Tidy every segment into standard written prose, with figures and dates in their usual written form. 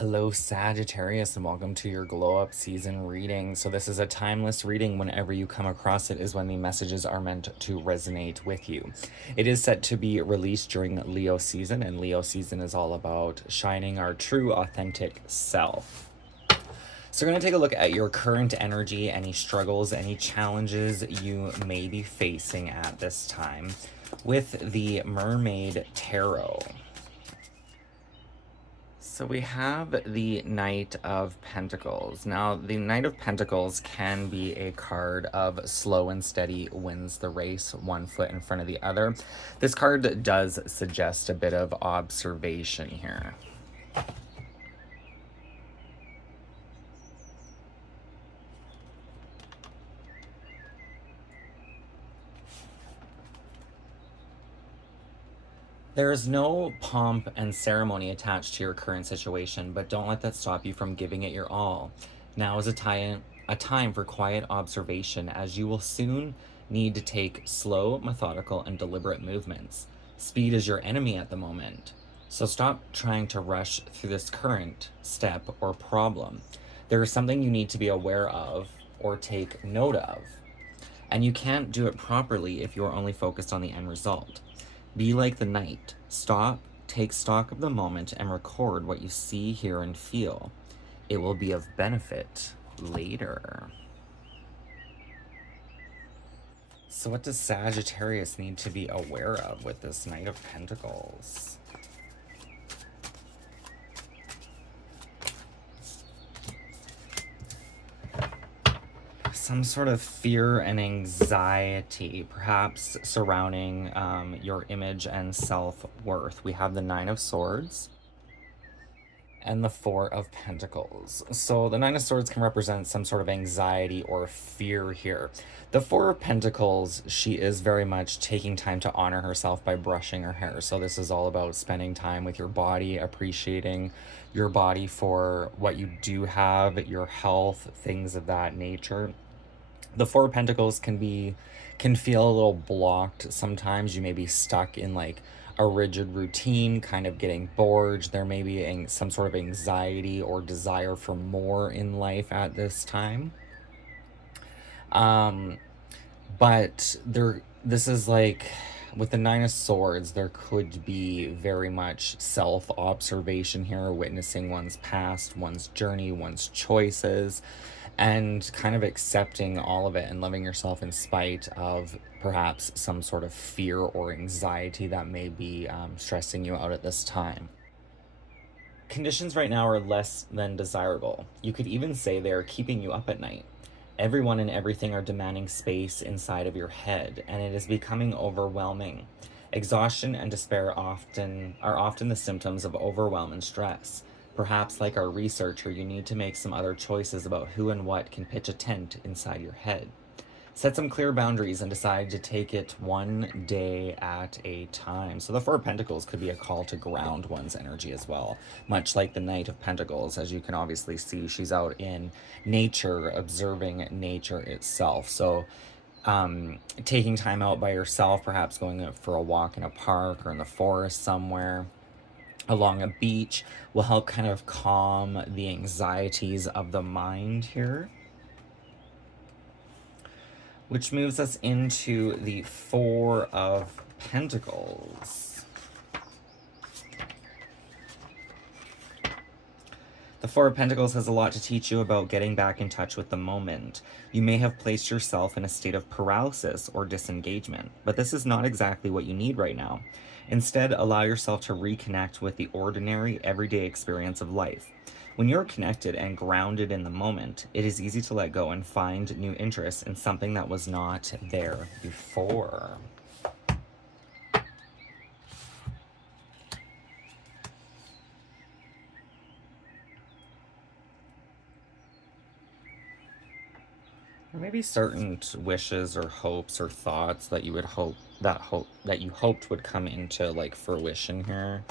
Hello, Sagittarius, and welcome to your glow up season reading. So, this is a timeless reading. Whenever you come across it, is when the messages are meant to resonate with you. It is set to be released during Leo season, and Leo season is all about shining our true, authentic self. So, we're going to take a look at your current energy, any struggles, any challenges you may be facing at this time with the Mermaid Tarot. So we have the Knight of Pentacles. Now, the Knight of Pentacles can be a card of slow and steady wins the race, one foot in front of the other. This card does suggest a bit of observation here. There is no pomp and ceremony attached to your current situation, but don't let that stop you from giving it your all. Now is a time for quiet observation, as you will soon need to take slow, methodical, and deliberate movements. Speed is your enemy at the moment, so stop trying to rush through this current step or problem. There is something you need to be aware of or take note of, and you can't do it properly if you're only focused on the end result. Be like the knight. Stop, take stock of the moment, and record what you see, hear, and feel. It will be of benefit later. So what does Sagittarius need to be aware of with this Knight of Pentacles? Some sort of fear and anxiety, perhaps surrounding your image and self-worth. We have the Nine of Swords and the Four of Pentacles. So the Nine of Swords can represent some sort of anxiety or fear here. The Four of Pentacles, she is very much taking time to honor herself by brushing her hair. So this is all about spending time with your body, appreciating your body for what you do have, your health, things of that nature. The Four of Pentacles can feel a little blocked sometimes. You may be stuck in like a rigid routine, kind of getting bored. There may be some sort of anxiety or desire for more in life at this time. But this is like with the Nine of Swords, there could be very much self-observation here, witnessing one's past, one's journey, one's choices, and kind of accepting all of it and loving yourself in spite of perhaps some sort of fear or anxiety that may be stressing you out at this time. Conditions right now are less than desirable. You could even say they're keeping you up at night. Everyone and everything are demanding space inside of your head, and it is becoming overwhelming. Exhaustion and despair are often the symptoms of overwhelm and stress. Perhaps, like our researcher, you need to make some other choices about who and what can pitch a tent inside your head. Set some clear boundaries and decide to take it one day at a time. So the Four of Pentacles could be a call to ground one's energy as well, much like the Knight of Pentacles. As you can obviously see, she's out in nature, observing nature itself. So taking time out by yourself, perhaps going for a walk in a park or in the forest somewhere, along a beach, will help kind of calm the anxieties of the mind here. Which moves us into the Four of Pentacles. The Four of Pentacles has a lot to teach you about getting back in touch with the moment. You may have placed yourself in a state of paralysis or disengagement, but this is not exactly what you need right now. Instead, allow yourself to reconnect with the ordinary, everyday experience of life. When you're connected and grounded in the moment, it is easy to let go and find new interests in something that was not there before. Or maybe certain wishes or hopes or thoughts that you would that you hoped would come into like fruition here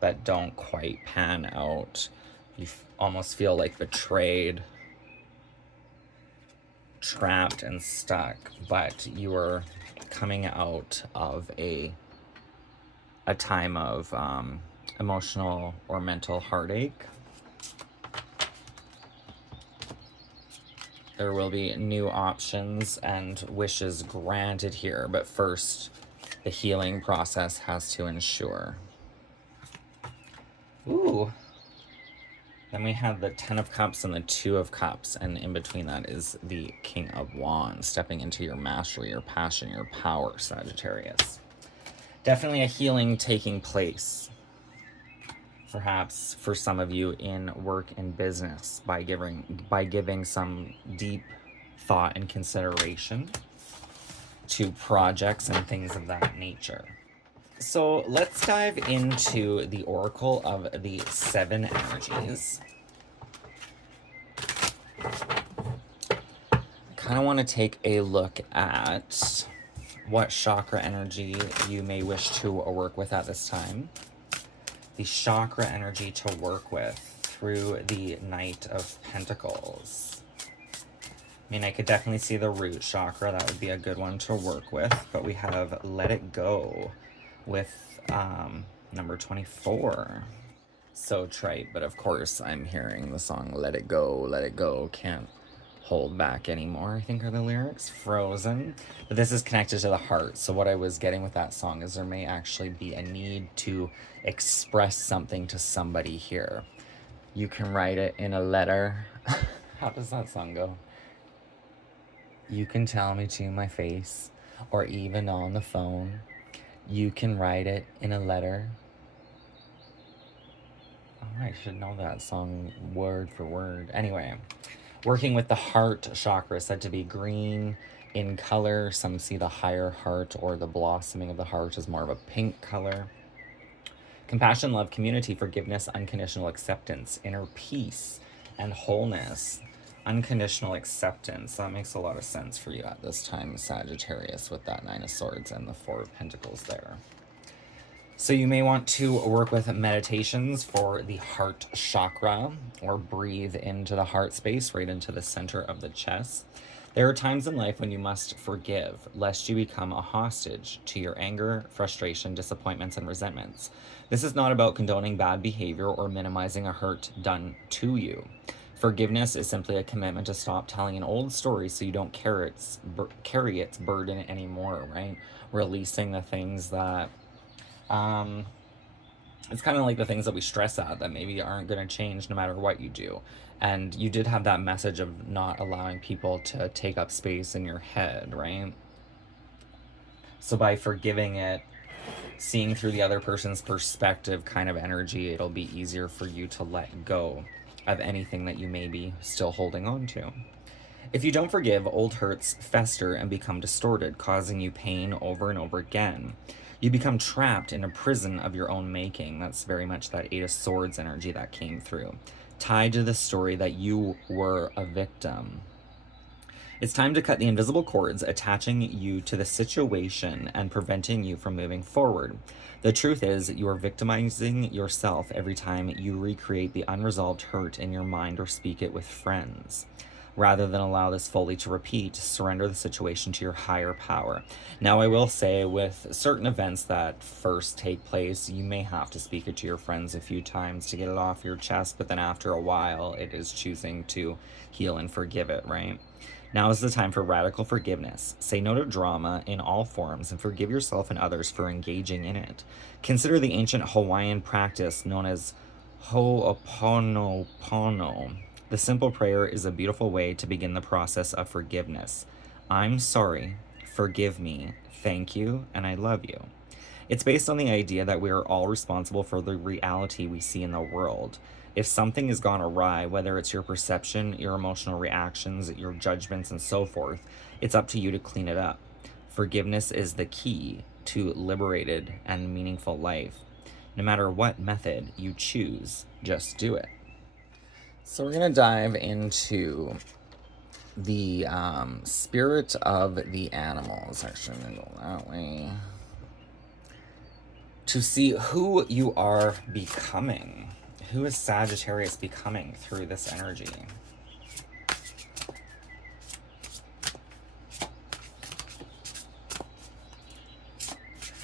that don't quite pan out. You almost feel like betrayed, trapped and stuck, but you are coming out of a time of emotional or mental heartache. There will be new options and wishes granted here, but first, the healing process has to ensure. Ooh. Then we have the Ten of Cups and the Two of Cups, and in between that is the King of Wands, stepping into your mastery, your passion, your power, Sagittarius. Definitely a healing taking place. Perhaps for some of you in work and business by giving some deep thought and consideration to projects and things of that nature. So let's dive into the Oracle of the Seven Energies. Kind of want to take a look at what chakra energy you may wish to work with at this time. The chakra energy to work with through the Knight of Pentacles. I mean, I could definitely see the root chakra. That would be a good one to work with. But we have Let It Go with number 24. So trite, but of course I'm hearing the song Let It Go, can't hold back anymore, I think are the lyrics. Frozen. But this is connected to the heart. So what I was getting with that song is there may actually be a need to express something to somebody here. You can write it in a letter. How does that song go? You can tell me to my face, or even on the phone. You can write it in a letter. Oh, I should know that song word for word. Anyway, working with the heart chakra, said to be green in color. Some see the higher heart or the blossoming of the heart as more of a pink color. Compassion, love, community, forgiveness, unconditional acceptance, inner peace, and wholeness. Unconditional acceptance. That makes a lot of sense for you at this time, Sagittarius, with that Nine of Swords and the Four of Pentacles there. So you may want to work with meditations for the heart chakra, or breathe into the heart space, right into the center of the chest. There are times in life when you must forgive, lest you become a hostage to your anger, frustration, disappointments, and resentments. This is not about condoning bad behavior or minimizing a hurt done to you. Forgiveness is simply a commitment to stop telling an old story so you don't carry its burden anymore, right? Releasing the things that, it's kind of like the things that we stress at that maybe aren't going to change no matter what you do. And you did have that message of not allowing people to take up space in your head, right? So by forgiving it, seeing through the other person's perspective kind of energy, it'll be easier for you to let go of anything that you may be still holding on to. If you don't forgive, old hurts fester and become distorted, causing you pain over and over again. You become trapped in a prison of your own making. That's very much that Eight of Swords energy that came through, tied to the story that you were a victim. It's time to cut the invisible cords attaching you to the situation and preventing you from moving forward. The truth is, you are victimizing yourself every time you recreate the unresolved hurt in your mind or speak it with friends. Rather than allow this fully to repeat, surrender the situation to your higher power. Now, I will say, with certain events that first take place, you may have to speak it to your friends a few times to get it off your chest, but then after a while, it is choosing to heal and forgive it, right? Now is the time for radical forgiveness. Say no to drama in all forms and forgive yourself and others for engaging in it. Consider the ancient Hawaiian practice known as Ho'oponopono. The simple prayer is a beautiful way to begin the process of forgiveness. I'm sorry, forgive me, thank you, and I love you. It's based on the idea that we are all responsible for the reality we see in the world. If something has gone awry, whether it's your perception, your emotional reactions, your judgments, and so forth, it's up to you to clean it up. Forgiveness is the key to liberated and meaningful life. No matter what method you choose, just do it. So we're going to dive into the spirit of the animals. Actually, I'm going to go that way. To see who you are becoming. Who is Sagittarius becoming through this energy?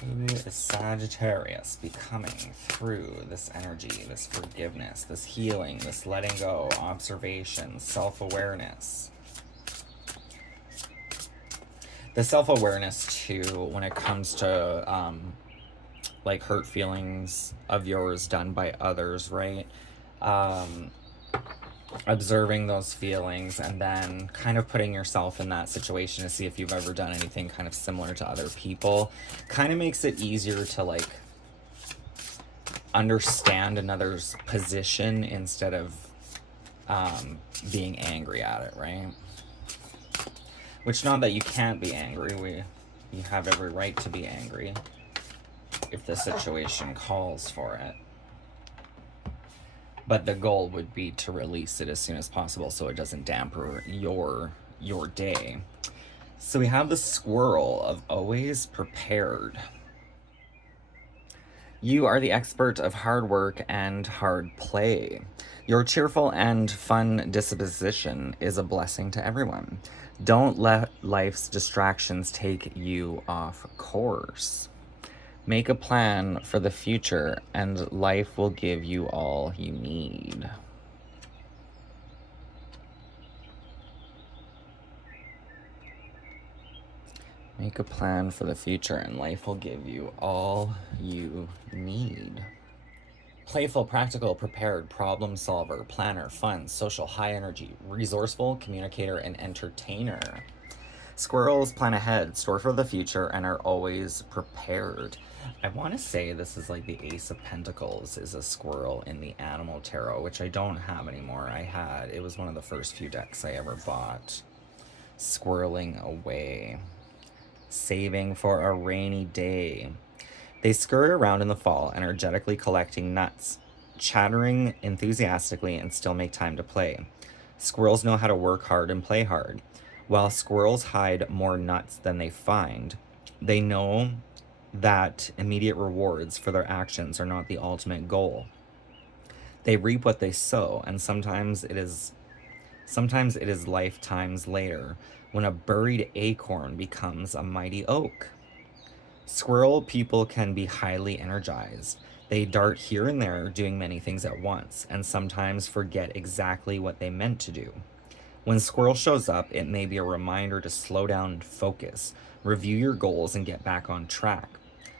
Who is Sagittarius becoming through this energy, this forgiveness, this healing, this letting go, observation, self-awareness? The self-awareness too, when it comes to like hurt feelings of yours done by others, right? Observing those feelings and then kind of putting yourself in that situation to see if you've ever done anything kind of similar to other people kind of makes it easier to like understand another's position instead of being angry at it, right? Which, not that you can't be angry, you have every right to be angry if the situation calls for it. But the goal would be to release it as soon as possible so it doesn't dampen your day. So we have the squirrel of always prepared. You are the expert of hard work and hard play. Your cheerful and fun disposition is a blessing to everyone. Don't let life's distractions take you off course. Make a plan for the future, and life will give you all you need. Make a plan for the future, and life will give you all you need. Playful, practical, prepared, problem solver, planner, fun, social, high energy, resourceful, communicator, and entertainer. Squirrels plan ahead, store for the future, and are always prepared. I want to say this is like the Ace of Pentacles is a squirrel in the Animal Tarot, which I don't have anymore. It was one of the first few decks I ever bought. Squirreling away. Saving for a rainy day. They scurry around in the fall, energetically collecting nuts, chattering enthusiastically, and still make time to play. Squirrels know how to work hard and play hard. While squirrels hide more nuts than they find, they know that immediate rewards for their actions are not the ultimate goal. They reap what they sow, and sometimes it is lifetimes later when a buried acorn becomes a mighty oak. Squirrel people can be highly energized. They dart here and there, doing many things at once, and sometimes forget exactly what they meant to do. When squirrel shows up, it may be a reminder to slow down and focus, review your goals, and get back on track.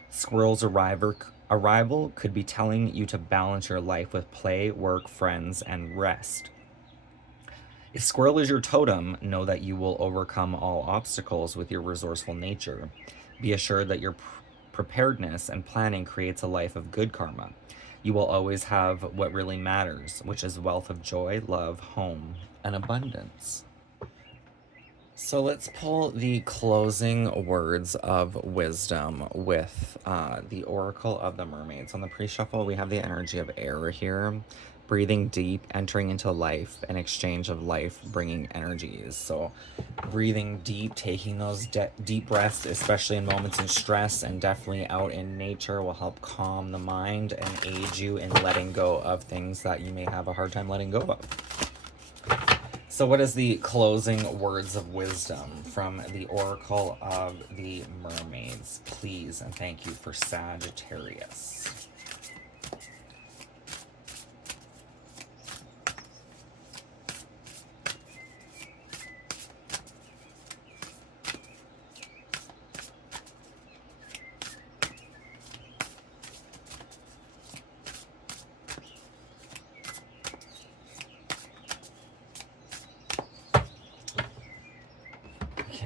Squirrel's arrival could be telling you to balance your life with play, work, friends, and rest. If squirrel is your totem, know that you will overcome all obstacles with your resourceful nature. Be assured that your preparedness and planning creates a life of good karma. You will always have what really matters, which is wealth of joy, love, home, and abundance. So let's pull the closing words of wisdom with the Oracle of the Mermaids. On the pre-shuffle, we have the energy of air here. Breathing deep, entering into life, an exchange of life-bringing energies. So breathing deep, taking those deep breaths, especially in moments of stress and definitely out in nature, will help calm the mind and aid you in letting go of things that you may have a hard time letting go of. So what is the closing words of wisdom from the Oracle of the Mermaids? Please and thank you for Sagittarius.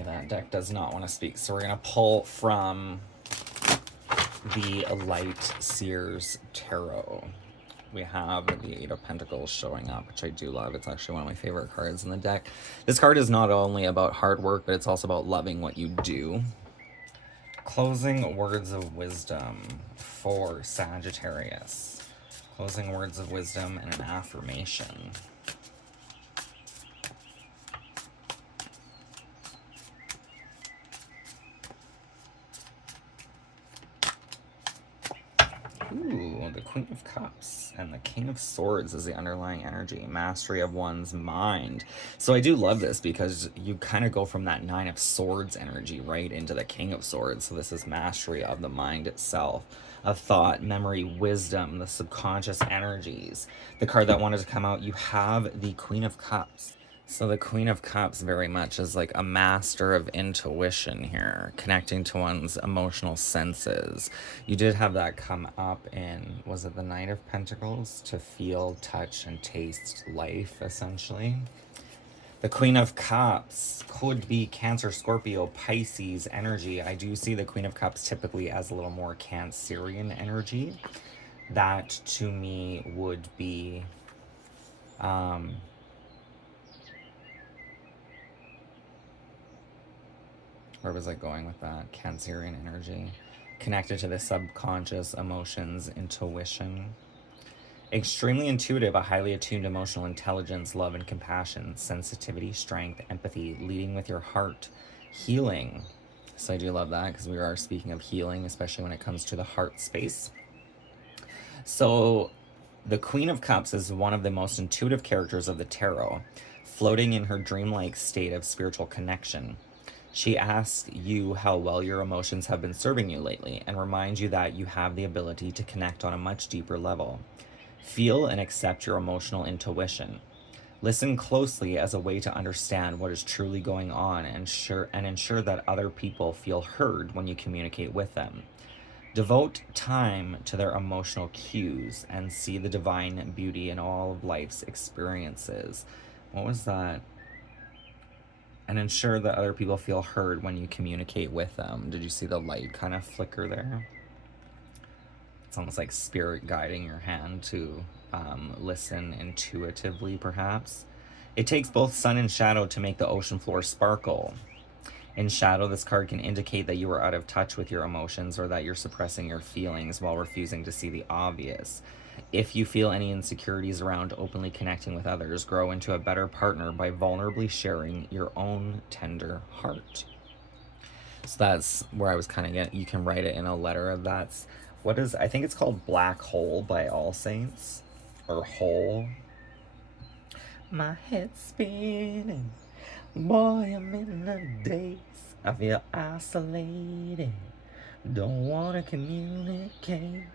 That deck does not want to speak, so we're going to pull from the Light Seers Tarot. We have the Eight of Pentacles showing up, which I do love. It's actually one of my favorite cards in the deck. This card is not only about hard work, but it's also about loving what you do. Closing words of wisdom for Sagittarius. Closing words of wisdom and an affirmation. Ooh, So the Queen of Cups and the King of Swords is the underlying energy, mastery of one's mind. So I do love this because you kind of go from that Nine of Swords energy right into the King of Swords. So this is mastery of the mind itself, of thought, memory, wisdom, the subconscious energies. The card that wanted to come out, you have the Queen of Cups. So the Queen of Cups very much is like a master of intuition here, connecting to one's emotional senses. You did have that come up in, was it the Knight of Pentacles? To feel, touch, and taste life, essentially. The Queen of Cups could be Cancer, Scorpio, Pisces energy. I do see the Queen of Cups typically as a little more Cancerian energy. That to me would be where was I going with that? Cancerian energy. Connected to the subconscious emotions, intuition. Extremely intuitive, a highly attuned emotional intelligence, love and compassion, sensitivity, strength, empathy, leading with your heart, healing. So I do love that because we are speaking of healing, especially when it comes to the heart space. So the Queen of Cups is one of the most intuitive characters of the tarot, floating in her dreamlike state of spiritual connection. She asks you how well your emotions have been serving you lately and reminds you that you have the ability to connect on a much deeper level. Feel and accept your emotional intuition. Listen closely as a way to understand what is truly going on and ensure that other people feel heard when you communicate with them. Devote time to their emotional cues and see the divine beauty in all of life's experiences. What was that? And ensure that other people feel heard when you communicate with them. Did you see the light kind of flicker there? It's almost like spirit guiding your hand to listen intuitively, perhaps. It takes both sun and shadow to make the ocean floor sparkle. In shadow, this card can indicate that you are out of touch with your emotions or that you're suppressing your feelings while refusing to see the obvious. If you feel any insecurities around openly connecting with others, grow into a better partner by vulnerably sharing your own tender heart. So that's where I was kind of getting, you can write it in a letter. That's, what is, I think it's called Black Hole by All Saints, or Hole. My head's spinning, boy, I'm in the daze. I feel isolated, don't wanna communicate.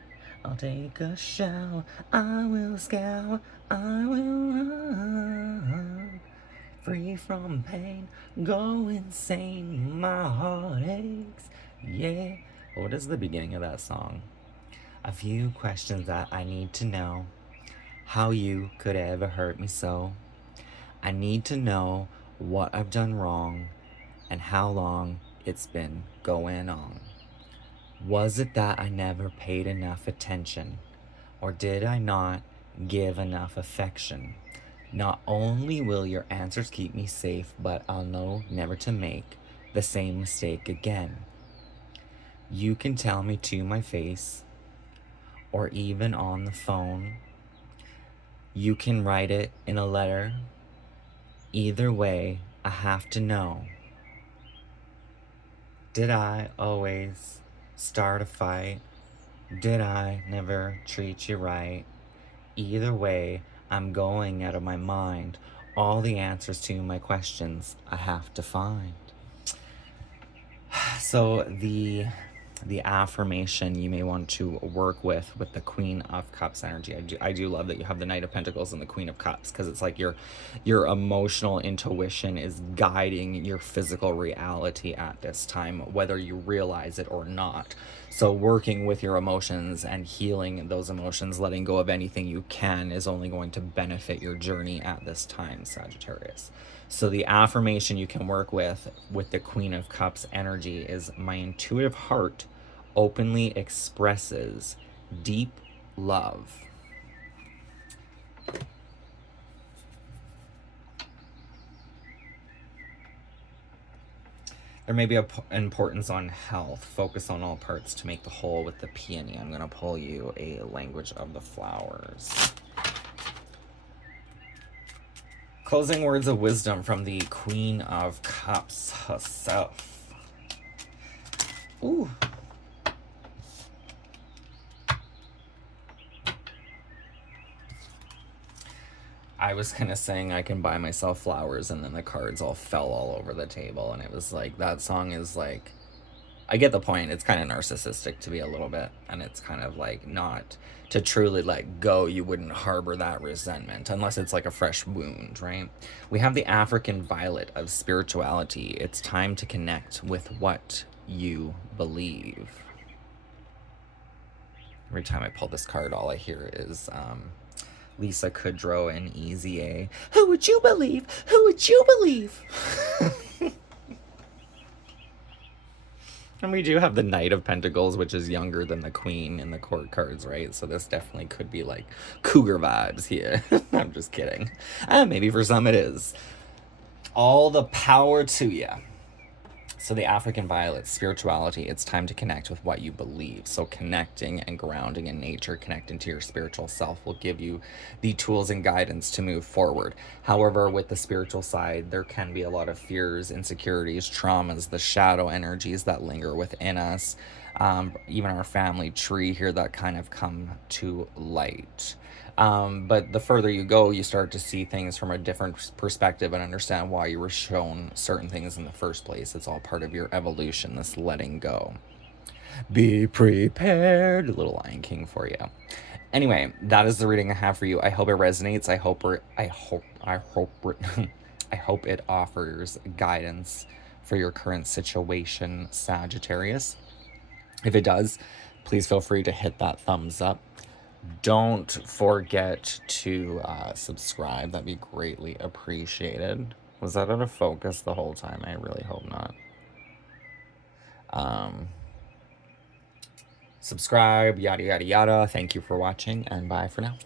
I'll take a shower, I will scour, I will run. Free from pain, go insane, my heart aches, yeah. What is the beginning of that song? A few questions that I need to know. How you could ever hurt me so. I need to know what I've done wrong and how long it's been going on. Was it that I never paid enough attention? Or did I not give enough affection? Not only will your answers keep me safe, but I'll know never to make the same mistake again. You can tell me to my face, or even on the phone. You can write it in a letter. Either way, I have to know. Did I always start a fight? Did I never treat you right? Either way, I'm going out of my mind. All the answers to my questions I have to find. So the affirmation you may want to work with the Queen of Cups energy. I do love that you have the Knight of Pentacles and the Queen of Cups, because it's like your emotional intuition is guiding your physical reality at this time, whether you realize it or not. So working with your emotions and healing those emotions, letting go of anything you can, is only going to benefit your journey at this time, Sagittarius. So the affirmation you can work with the Queen of Cups energy is, my intuitive heart openly expresses deep love. There may be an importance on health. Focus on all parts to make the whole with the peony. I'm going to pull you a language of the flowers. Closing words of wisdom from the Queen of Cups herself. Ooh. I was kind of saying I can buy myself flowers, and then the cards all fell all over the table, and it was like, that song is like, I get the point. It's kind of narcissistic to be a little bit, and it's kind of like, not to truly let go. You wouldn't harbor that resentment unless it's like a fresh wound, right? We have the African violet of spirituality. It's time to connect with what you believe. Every time I pull this card, all I hear is Lisa Kudrow and Easy A. Who would you believe? Who would you believe? And we do have the Knight of Pentacles, which is younger than the Queen in the court cards, right? So this definitely could be like cougar vibes here. I'm just kidding. Maybe for some it is. All the power to you. So the African violet, spirituality, it's time to connect with what you believe. So connecting and grounding in nature, connecting to your spiritual self will give you the tools and guidance to move forward. However, with the spiritual side, there can be a lot of fears, insecurities, traumas, the shadow energies that linger within us. Even our family tree here that kind of come to light. But the further you go, you start to see things from a different perspective and understand why you were shown certain things in the first place. It's all part of your evolution, this letting go. Be prepared. A little Lion King for you. Anyway, that is the reading I have for you. I hope it resonates. I hope it offers guidance for your current situation, Sagittarius. If it does, please feel free to hit that thumbs up. Don't forget to subscribe. That'd be greatly appreciated. Was that out of focus the whole time? I really hope not. Subscribe, yada, yada, yada. Thank you for watching, and bye for now.